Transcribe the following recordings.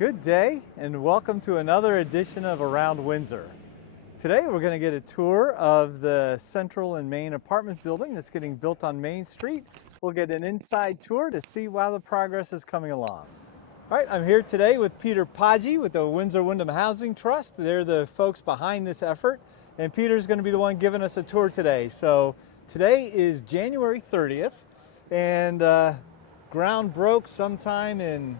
Good day and welcome to another edition of Around Windsor. Today we're going to get a tour of the central and main apartment building that's getting built on Main Street. We'll get an inside tour to see how the progress is coming along. All right, I'm here today with Peter Paggi with the Windsor Windham Housing Trust. They're the folks behind this effort, and Peter's going to be the one giving us a tour today. So today is January 30th, and ground broke sometime in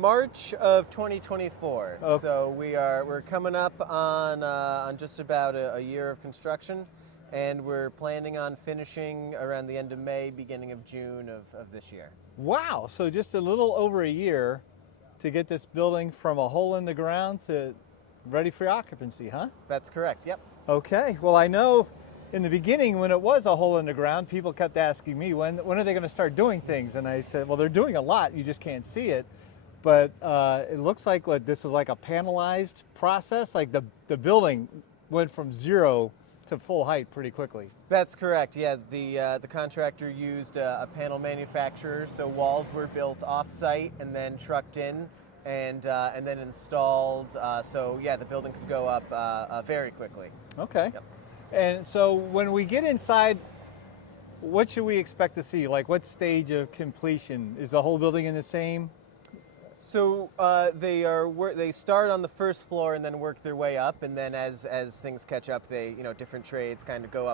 March of 2024. Okay. So we're coming up on just about a year of construction, and we're planning on finishing around the end of May, beginning of June of this year. Wow, so just a little over a year to get this building from a hole in the ground to ready for occupancy, huh? That's correct, yep. Okay, well I know in the beginning when it was a hole in the ground, people kept asking me, when are they going to start doing things? And I said, well, they're doing a lot, you just can't see it. But it looks like this was like a panelized process, like the building went from zero to full height pretty quickly. That's correct, yeah. The contractor used a panel manufacturer, so walls were built off-site and then trucked in and then installed. So yeah, the building could go up very quickly. Okay. Yep. And so when we get inside, what should we expect to see? Like what stage of completion? Is the whole building in the same? So they start on the first floor and then work their way up, and then as things catch up, different trades kind of go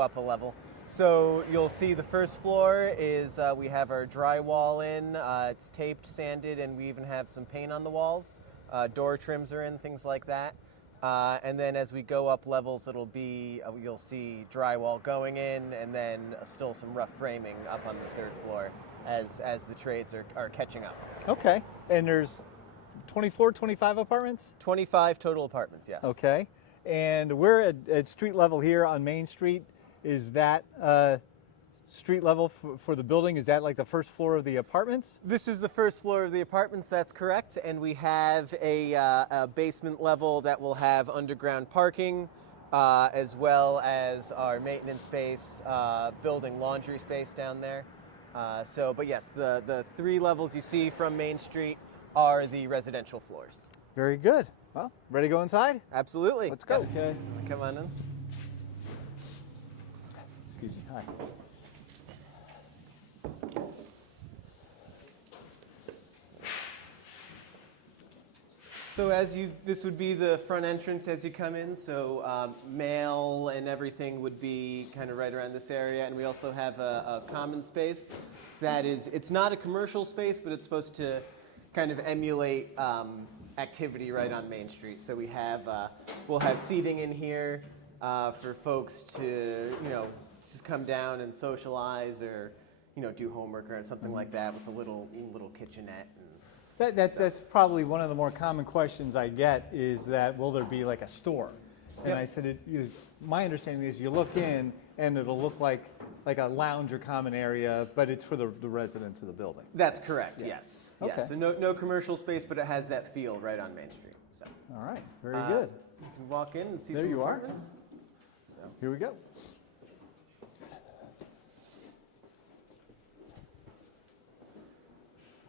up a level. So you'll see the first floor is we have our drywall in, it's taped, sanded, and we even have some paint on the walls. Door trims are in, things like that. And then as we go up levels, you'll see drywall going in, and then still some rough framing up on the third floor as the trades are catching up. Okay. And there's 24, 25 apartments? 25 total apartments, yes. Okay. And we're at street level here on Main Street. Is that street level for the building? Is that like the first floor of the apartments? This is the first floor of the apartments, that's correct. And we have a basement level that will have underground parking, as well as our maintenance space, building laundry space down there. But yes, the three levels you see from Main Street are the residential floors. Very good. Well, ready to go inside? Absolutely. Let's go. Okay. Come on in. Excuse me. Hi. So this would be the front entrance as you come in. So mail and everything would be kind of right around this area. And we also have a common space that it's not a commercial space, but it's supposed to kind of emulate activity right on Main Street. So we'll have seating in here for folks to, just come down and socialize or, do homework or something like that with a little kitchenette. That's probably one of the more common questions I get is that will there be like a store? And Yep. I said, my understanding is you look in and it'll look like a lounge or common area, but it's for the residents of the building. That's correct, Yeah. yes. Okay. Yes. So no commercial space, but it has that feel right on Main Street. So All right, very good. you can walk in and see There some you are. apartments. So Here we go.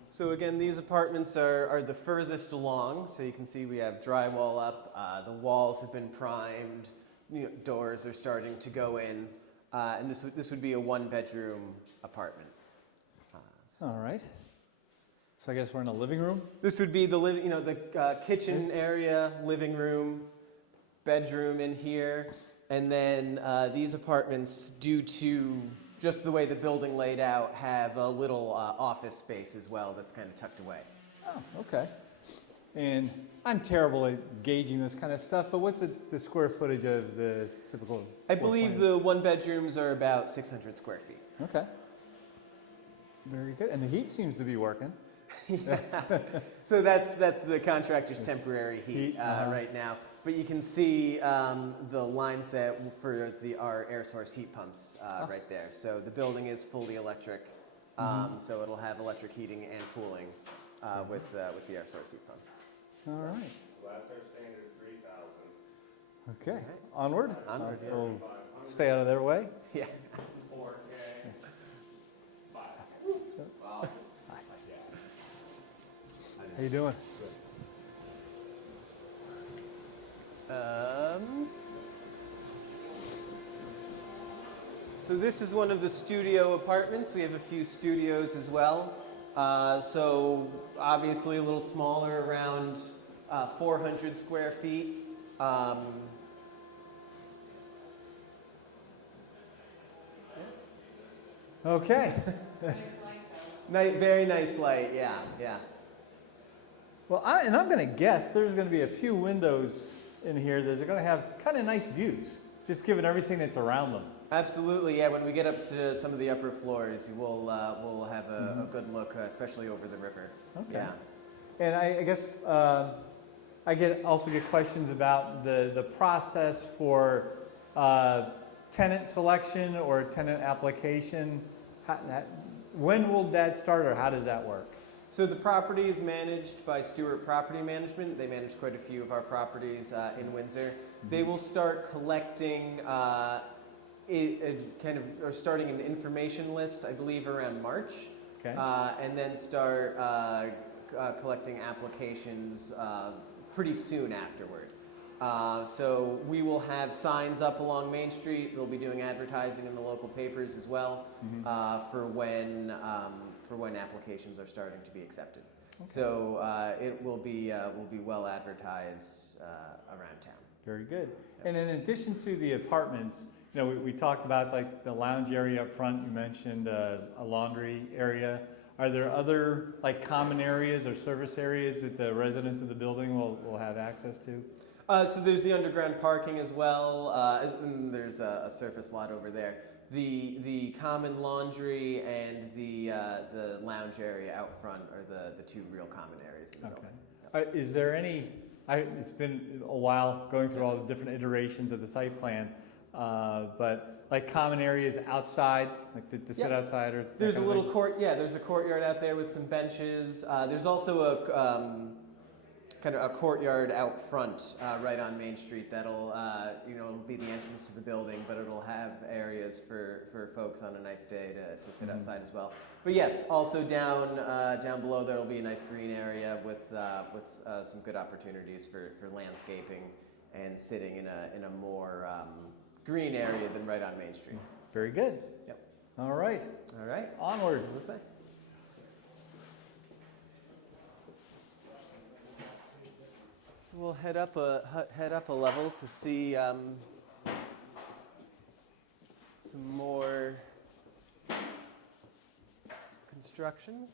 So again, these apartments are the furthest along. So you can see we have drywall up. The walls have been primed. Doors are starting to go in. And this would be a one-bedroom apartment. All right. So I guess we're in a living room? This would be the kitchen area, living room, bedroom in here. And then these apartments, due to just the way the building laid out, have a little office space as well that's kind of tucked away. Oh, okay. And I'm terrible at gauging this kind of stuff, but what's the square footage of the typical I floor believe plan? the one bedrooms are about 600 square feet. Okay. Very good. And the heat seems to be working. So that's the contractor's temporary heat uh-huh. right now. But you can see the line set for our air source heat pumps right there. So the building is fully electric, so it'll have electric heating and cooling with the air source heat pumps. All right. So that's our standard 3,000. Okay. Onward. Onward, yeah. We'll stay out of their way. Yeah. 4K. 5. Wow. How you doing? So this is one of the studio apartments. We have a few studios as well. So obviously a little smaller, around 400 square feet. Okay. Very nice light, yeah, yeah. Well, I'm going to guess there's going to be a few windows in here that are going to have kind of nice views, just given everything that's around them. Absolutely, yeah. When we get up to some of the upper floors, we'll have a good look, especially over the river. Okay. Yeah. And I guess I also get questions about the process for tenant selection or tenant application. When will that start, or how does that work? So the property is managed by Stewart Property Management. They manage quite a few of our properties in Windsor. They will start collecting, starting an information list, I believe, around March. Okay. And then start collecting applications pretty soon afterward. So we will have signs up along Main Street. They'll be doing advertising in the local papers as well for when applications are starting to be accepted. Okay. So it will be well advertised around town. Very good. And in addition to the apartments, we talked about like the lounge area up front. You mentioned a laundry area. Are there other like common areas or service areas that the residents of the building will have access to? So there's the underground parking as well. And there's a surface lot over there. The common laundry and the lounge area out front are the two real common areas in the building. Is there any? It's been a while going through all the different iterations of the site plan, but like common areas outside, like to sit outside, or there's a little court. Yeah, there's a courtyard out there with some benches. There's also a kind of a courtyard out front, right on Main Street. That'll it'll be the entrance to the building, but it'll have areas for folks on a nice day to sit outside as well. But yes, also down below there'll be a nice green area with some good opportunities for landscaping and sitting in a more green area than right on Main Street. Very good. Yep. All right. All right. Onward. This way. So we'll head up a level to see some more construction.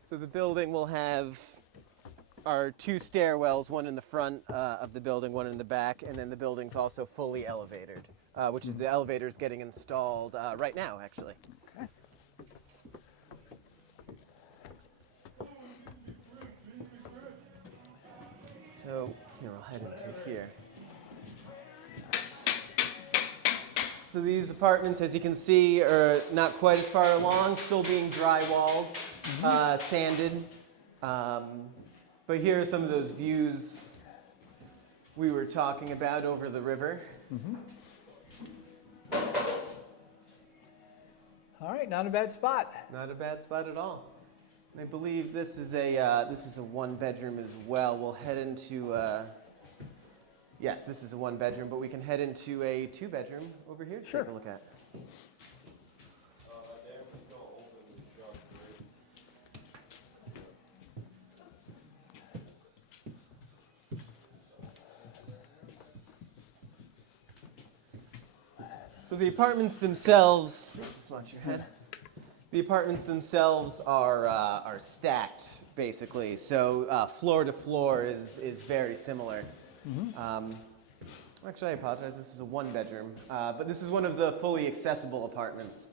So the building will have our two stairwells, one in the front of the building, one in the back, and then the building's also fully elevated, which is the elevator's getting installed right now, actually. Okay. So here, we'll head into here. So these apartments, as you can see, are not quite as far along, still being drywalled, sanded. But here are some of those views we were talking about over the river. All right, not a bad spot. Not a bad spot at all. I believe this is a one bedroom as well. We'll head into yes, this is a one bedroom, but we can head into a two bedroom over here to Sure. take a look at. So the apartments themselves, just watch your head. The apartments themselves are stacked, basically. So floor to floor is very similar. Actually, I apologize. This is a one bedroom, but this is one of the fully accessible apartments.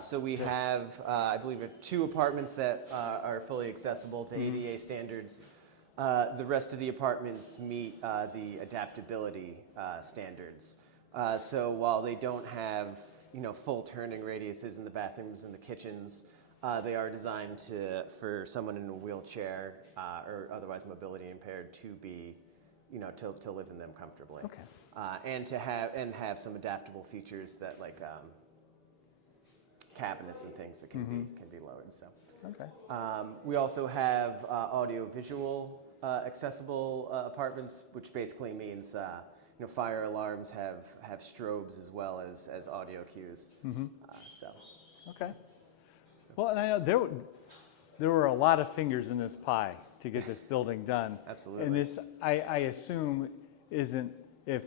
So we have, I believe, two apartments that are fully accessible to ADA standards. The rest of the apartments meet the adaptability standards. So while they don't have full turning radiuses in the bathrooms and the kitchens, they are designed for someone in a wheelchair or otherwise mobility impaired to be, to live in them comfortably. Okay. And to have some adaptable features that like cabinets and things that can be lowered. So. Okay. We also have audio-visual accessible apartments, which basically means fire alarms have strobes as well as audio cues. So. Okay. Well, and I know there were a lot of fingers in this pie to get this building done. Absolutely. And this, I assume, isn't, if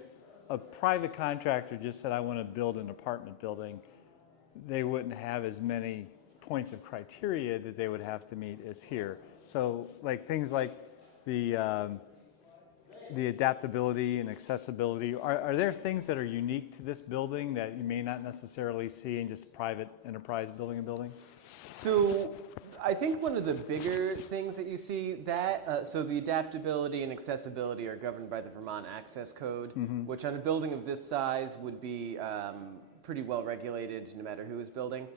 a private contractor just said, I want to build an apartment building, they wouldn't have as many points of criteria that they would have to meet as here. So like things like the adaptability and accessibility, are there things that are unique to this building that you may not necessarily see in just private enterprise building a building? So I think one of the bigger things that you see so the adaptability and accessibility are governed by the Vermont Access Code, which on a building of this size would be pretty well regulated no matter who is building.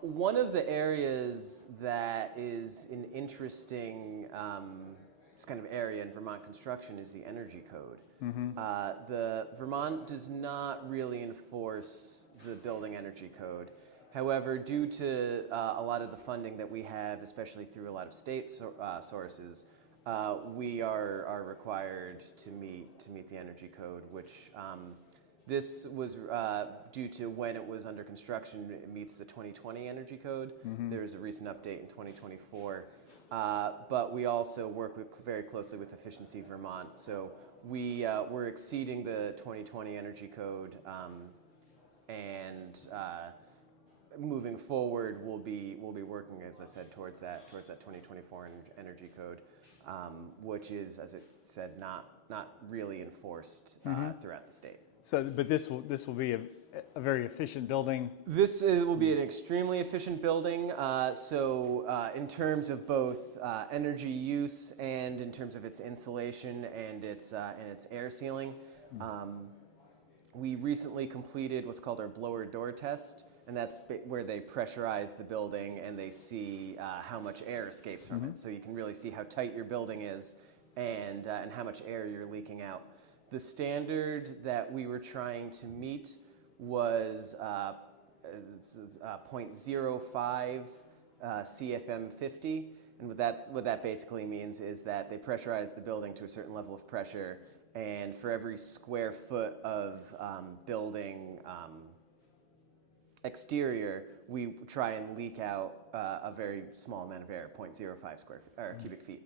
One of the areas that is an interesting kind of area in Vermont construction is the energy code. The Vermont does not really enforce the building energy code. However, due to a lot of the funding that we have, especially through a lot of state sources, we are required to meet the energy code, which this was due to when it was under construction. It meets the 2020 energy code. There's a recent update in 2024, but we also work very closely with Efficiency Vermont. So we're exceeding the 2020 energy code, and moving forward, we'll be working, as I said, towards that 2024 energy code, which is, as it said, not really enforced throughout the state. So, but this will be a very efficient building. This will be an extremely efficient building. In terms of both energy use and in terms of its insulation and its air sealing, we recently completed what's called our blower door test. And that's where they pressurize the building and they see how much air escapes from it. So you can really see how tight your building is and how much air you're leaking out. The standard that we were trying to meet was 0.05 CFM50. And what that basically means is that they pressurize the building to a certain level of pressure. And for every square foot of building exterior, we try and leak out a very small amount of air, 0.05 cubic feet.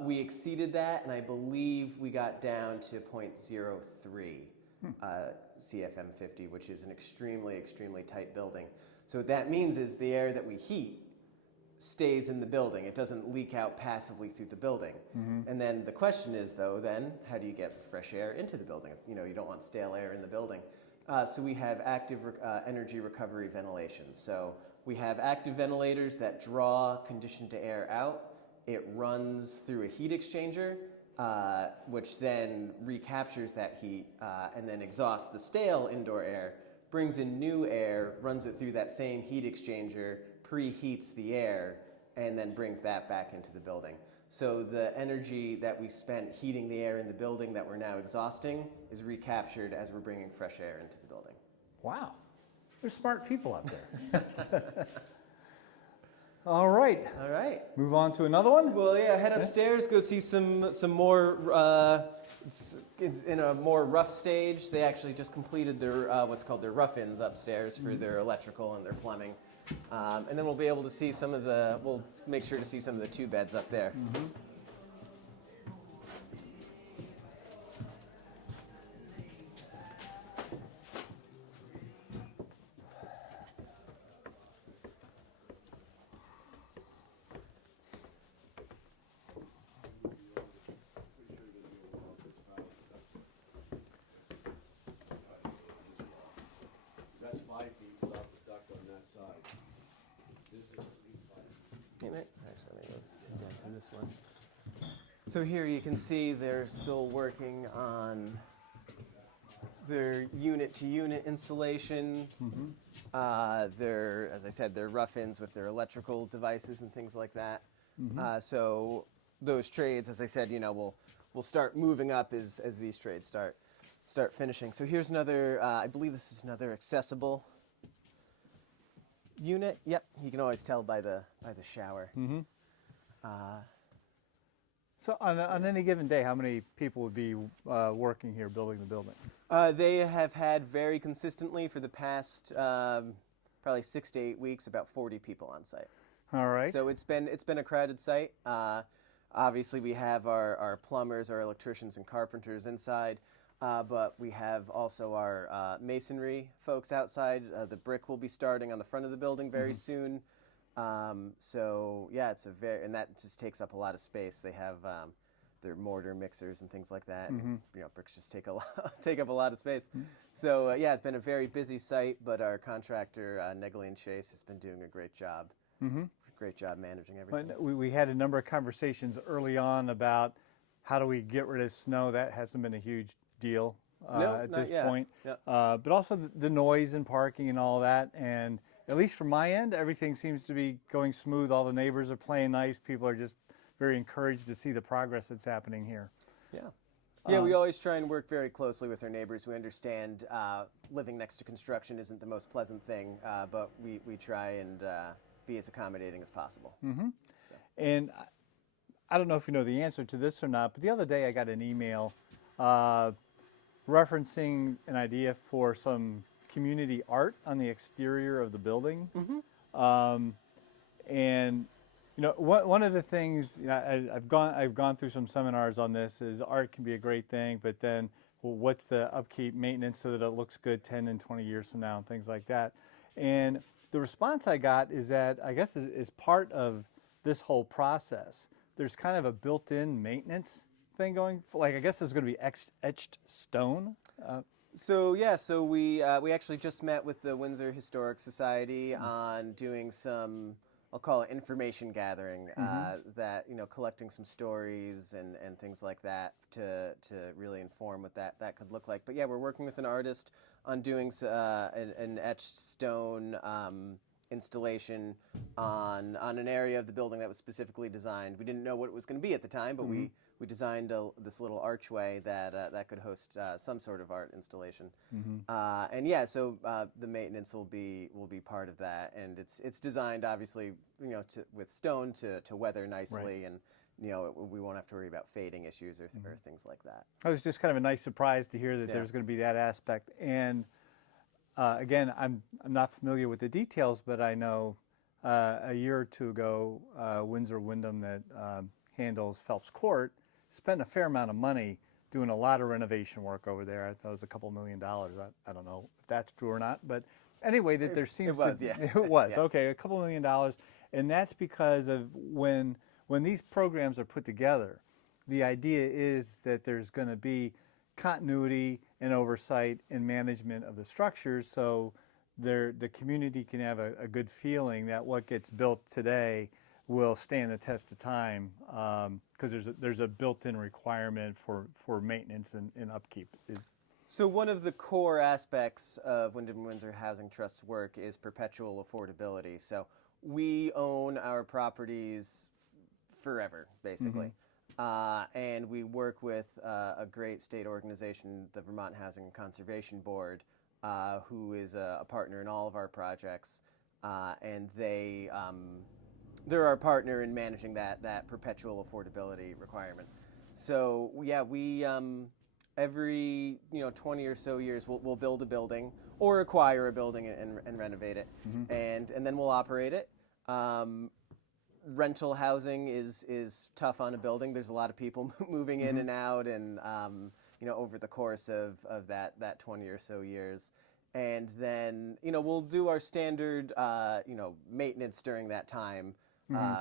We exceeded that, and I believe we got down to 0.03 CFM50, which is an extremely, extremely tight building. So what that means is the air that we heat stays in the building. It doesn't leak out passively through the building. And then the question is, though, then how do you get fresh air into the building? You don't want stale air in the building. So we have active energy recovery ventilation. So we have active ventilators that draw conditioned air out. It runs through a heat exchanger, which then recaptures that heat and then exhausts the stale indoor air, brings in new air, runs it through that same heat exchanger, preheats the air, and then brings that back into the building. So the energy that we spent heating the air in the building that we're now exhausting is recaptured as we're bringing fresh air into the building. Wow. There's smart people out there. All right. All right. Move on to another one? Well, yeah, head upstairs, go see some more, in a more rough stage. They actually just completed their, what's called their rough-ins upstairs for their electrical and their plumbing. And then we'll be able to see we'll make sure to see some of the 2 beds up there. That's 5 feet without the duct on that side. This is at least 5 feet. Actually, let's dent in this one. So here you can see they're still working on their unit-to-unit insulation. As I said, they're rough-ins with their electrical devices and things like that. So those trades, as I said, we'll start moving up as these trades start finishing. So here's another, I believe this is another accessible unit. Yep, you can always tell by the shower. So on any given day, how many people would be working here building the building? They have had very consistently for the past probably 6 to 8 weeks about 40 people on site. All right. So it's been a crowded site. Obviously, we have our plumbers, our electricians, and carpenters inside, but we have also our masonry folks outside. The brick will be starting on the front of the building very soon. So yeah, and that just takes up a lot of space. They have their mortar mixers and things like that. And, bricks just take up a lot of space. So yeah, it's been a very busy site, but our contractor Negley and Chase has been doing a great job. Great job managing everything. We had a number of conversations early on about how do we get rid of snow. That hasn't been a huge deal at not this yet. point. Yeah. But also the noise and parking and all that. And at least from my end, everything seems to be going smooth. All the neighbors are playing nice. People are just very encouraged to see the progress that's happening here. Yeah. Yeah, we always try and work very closely with our neighbors. We understand living next to construction isn't the most pleasant thing, but we try and be as accommodating as possible. And I don't know if you know the answer to this or not, but the other day I got an email referencing an idea for some community art on the exterior of the building. And you know, one of the things, you know, I've gone through some seminars on this, is art can be a great thing, but then well, what's the upkeep, maintenance so that it looks good 10 and 20 years from now and things like that. And the response I got is that I guess is part of this whole process. There's kind of a built-in maintenance thing going. Like I guess there's going to be etched stone. So yeah, so we actually just met with the Windsor Historic Society on doing some, I'll call it information gathering, that, you know, collecting some stories and things like that to really inform what that could look like. But yeah, we're working with an artist on doing an etched stone installation on an area of the building that was specifically designed. We didn't know what it was going to be at the time, but we designed this little archway that could host some sort of art installation. And yeah, so the maintenance will be part of that, and it's designed obviously, you know, with stone to weather nicely, and you know, we won't have to worry about fading issues or things like that. It was just kind of a nice surprise to hear that there's going to be that aspect. And again, I'm not familiar with the details, but I know a year or two ago, Windsor Windham that handles Phelps Court spent a fair amount of money doing a lot of renovation work over there. I thought it was a couple $1 million. I don't know if that's true or not, but anyway, that there seems it was okay, a couple $1 million, and that's because of when these programs are put together, the idea is that there's going to be continuity and oversight and management of the structures, so the community can have a good feeling that what gets built today will stand the test of time, because there's a built-in requirement for maintenance and upkeep. So one of the core aspects of Windham and Windsor Housing Trust's work is perpetual affordability. So we own our properties forever, basically. And we work with a great state organization, the Vermont Housing and Conservation Board, who is a partner in all of our projects, and they're our partner in managing that perpetual affordability requirement. So yeah, we every 20 or so years we'll build a building or acquire a building and renovate it, and then we'll operate it. Rental housing is tough on a building. There's a lot of people moving in and out, and over the course of that 20 or so years. And then we'll do our standard maintenance during that time,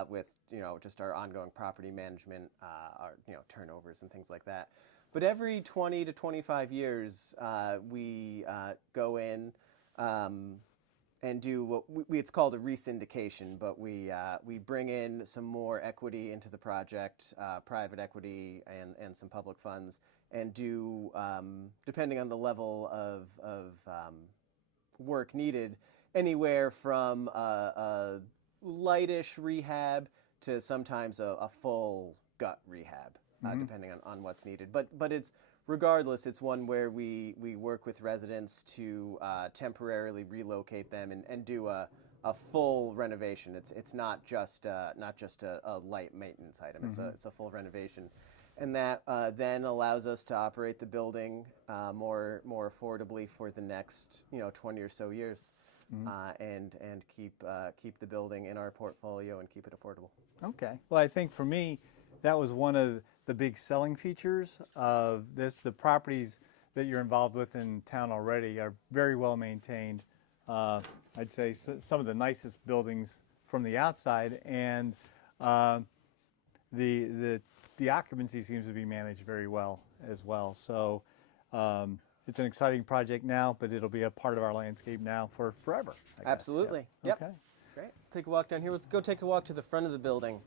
with just our ongoing property management, our turnovers and things like that. But every 20 to 25 years, we go in and do what it's called a resyndication, but we bring in some more equity into the project, private equity and some public funds, and do, depending on the level of work needed, anywhere from a lightish rehab to sometimes a full gut rehab, depending on what's needed. But it's regardless, it's one where we work with residents to temporarily relocate them and do a a full renovation. It's not just a light maintenance item. It's a full renovation, and that then allows us to operate the building more affordably for the next 20 or so years, and keep the building in our portfolio and keep it affordable. Okay. Well, I think for me, that was one of the big selling features of this. The properties that you're involved with in town already are very well maintained. I'd say some of the nicest buildings from the outside, and the occupancy seems to be managed very well as well. So it's an exciting project now, but it'll be a part of our landscape now for forever, I guess. Absolutely. Yeah. Yep. Okay. Great. Take a walk down here. Let's go take a walk to the front of the building.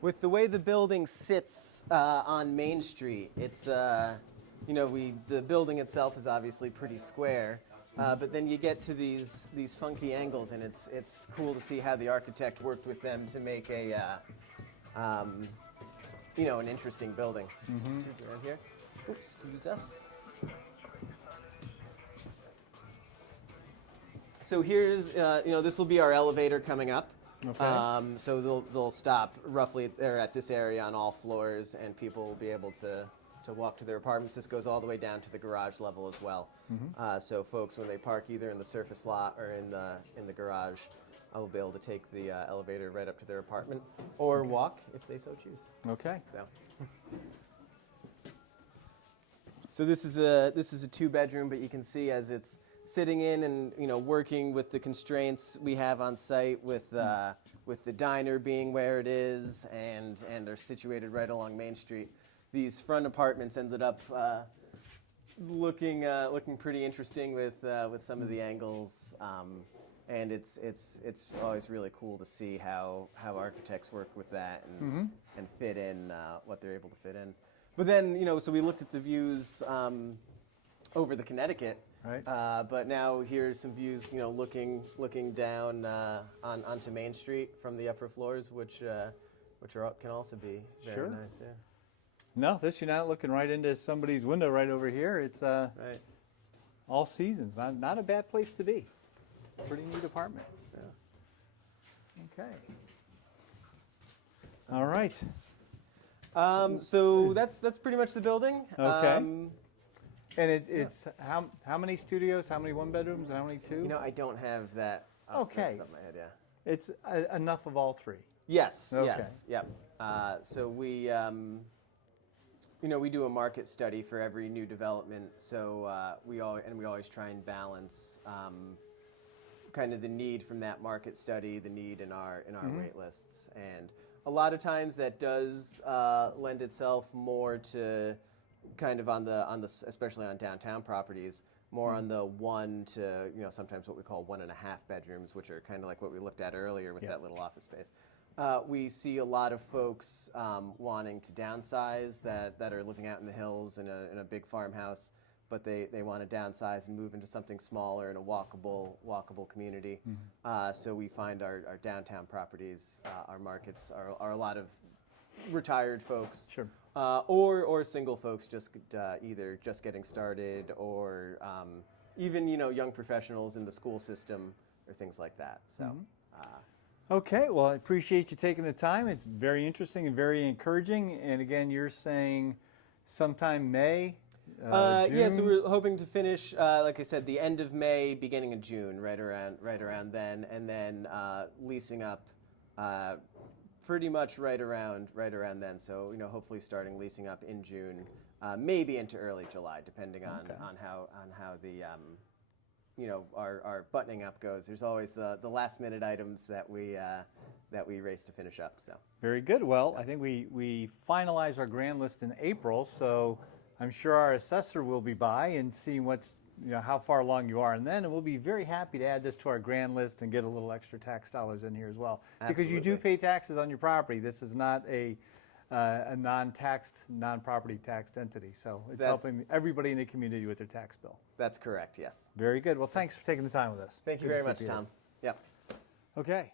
With the way the building sits on Main Street, it's the building itself is obviously pretty square, but then you get to these funky angles, and it's cool to see how the architect worked with them to make an interesting building. Excuse me, right here. Oops, excuse us. So here's, this will be our elevator coming up. Okay. So they'll stop roughly there at this area on all floors, and people will be able to walk to their apartments. This goes all the way down to the garage level as well. So folks, when they park either in the surface lot or in the garage, will be able to take the elevator right up to their apartment, or walk if they so choose. Okay. So this is a 2-bedroom, but you can see as it's sitting in and working with the constraints we have on site with the diner being where it is and are situated right along Main Street. These front apartments ended up looking pretty interesting with some of the angles, and it's always really cool to see how architects work with that and fit in what they're able to fit in. But then so we looked at the views over the Connecticut. Right. But now here's some views, looking down onto Main Street from the upper floors, which can also be very nice. Yeah. No, you're not looking right into somebody's window right over here. It's Right. all seasons. Not a bad place to be. Pretty neat apartment. Yeah. Okay. All right. So that's pretty much the building. Okay. And it's how many studios, how many 1-bedrooms, and how many 2? I don't have that off the top of my head, yeah. It's enough of all 3. Yes, Okay. yes, yep. So we do a market study for every new development, so we always try and balance kind of the need from that market study, the need in our wait lists. And a lot of times that does lend itself more to kind of on the especially on downtown properties, more on the 1 to sometimes what we call 1.5 bedrooms, which are kind of like what we looked at earlier with that little office space. We see a lot of folks wanting to downsize that are living out in the hills in a big farmhouse, but they want to downsize and move into something smaller in a walkable community. So we find our downtown properties, our markets are a lot of retired folks. Sure. Or single folks either just getting started or even young professionals in the school system or things like that. So. Okay, well, I appreciate you taking the time. It's very interesting and very encouraging. And again, you're saying sometime May? June? Yeah, so we're hoping to finish, like I said, the end of May, beginning of June, right around then, and then leasing up pretty much right around then. So hopefully starting leasing up in June, maybe into early July, depending on how the our buttoning up goes. There's always the last minute items that we race to finish up. So very good. Well, I think we finalize our grand list in April, so I'm sure our assessor will be by and seeing what's how far along you are, and then we'll be very happy to add this to our grand list and get a little extra tax dollars in here as well. Absolutely. Because you do pay taxes on your property. This is not a non-taxed, non-property taxed entity, so it's helping everybody in the community with their tax bill. That's correct. Yes. Very good. Well, thanks for taking the time with us. Thank you Good to very see much, Tom. Yep. Okay.